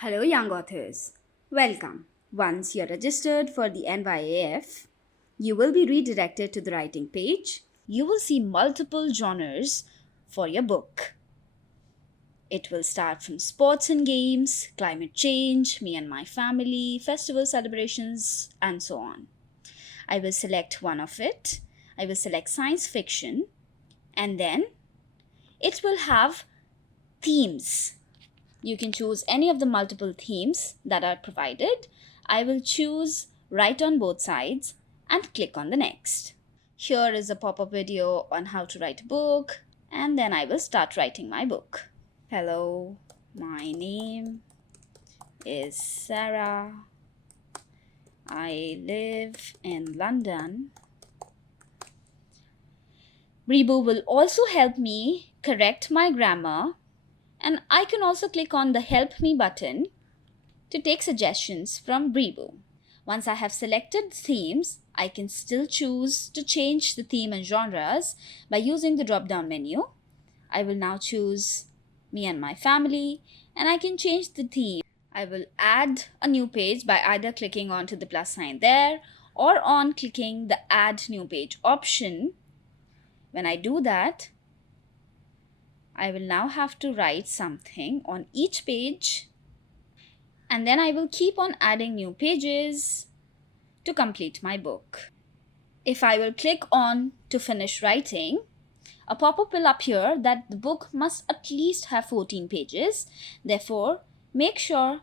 Hello, young authors. Welcome. Once you're registered for the NYAF, you will be redirected to the writing page. You will see multiple genres for your book. It will start from sports and games, climate change, me and my family, festival celebrations, and so on. I will select one of it. I will select science fiction, and then it will have themes. You can choose any of the multiple themes that are provided. I will choose Write on Both Sides and click on the next. Here is a pop-up video on how to write a book, and then I will start writing my book. Hello, my name is Sarah. I live in London. BriBooks will also help me correct my grammar, and I can also click on the Help Me button to take suggestions from BriBooks. Once I have selected themes, I can still choose to change the theme and genres by using the drop-down menu. I will now choose me and my family, and I can change the theme. I will add a new page by either clicking onto the plus sign there or on clicking the Add New Page option. When I do that, I will now have to write something on each page, and then I will keep on adding new pages to complete my book. If I will click on to finish writing, a pop-up will appear that the book must at least have 14 pages. Therefore, make sure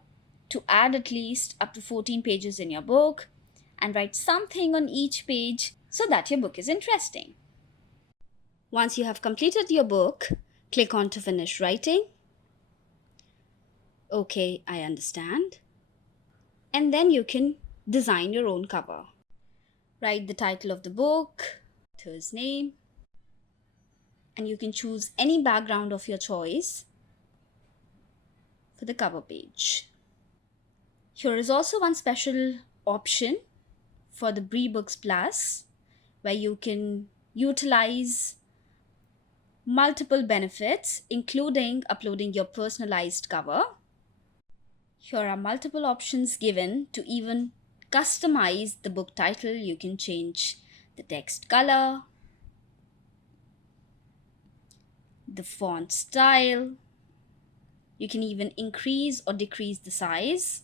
to add at least up to 14 pages in your book and write something on each page so that your book is interesting. Once you have completed your book, click on to finish writing. Okay, I understand. And then you can design your own cover. Write the title of the book, author's name, and you can choose any background of your choice for the cover page. Here is also one special option for the BriBooks Plus, where you can utilize multiple benefits, including uploading your personalized cover. Here are multiple options given to even customize the book title. You can change the text color, the font style. You can even increase or decrease the size.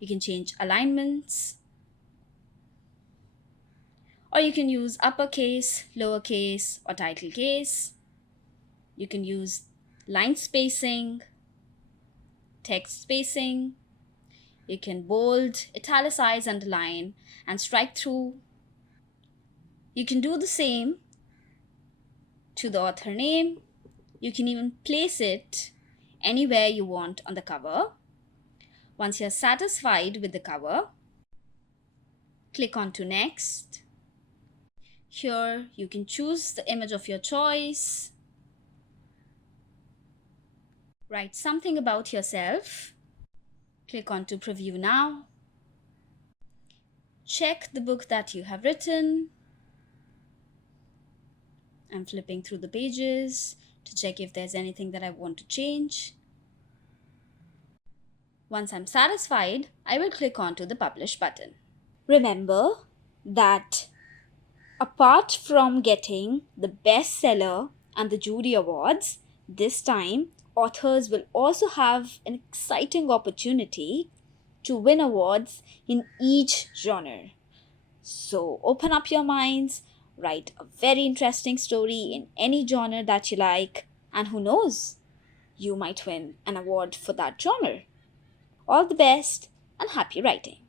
You can change alignments, or you can use uppercase, lowercase, or title case. You can use line spacing, text spacing. You can bold, italicize, underline, and strike through. You can do the same to the author name. You can even place it anywhere you want on the cover. Once you're satisfied with the cover, click on to next. Here you can choose the image of your choice. Write something about yourself. Click on to preview now. Check the book that you have written. I'm flipping through the pages to check if there's anything that I want to change. Once I'm satisfied, I will click on to the Publish button. Remember that apart from getting the bestseller and the jury awards, this time authors will also have an exciting opportunity to win awards in each genre. So open up your minds, write a very interesting story in any genre that you like, and who knows, you might win an award for that genre. All the best and happy writing.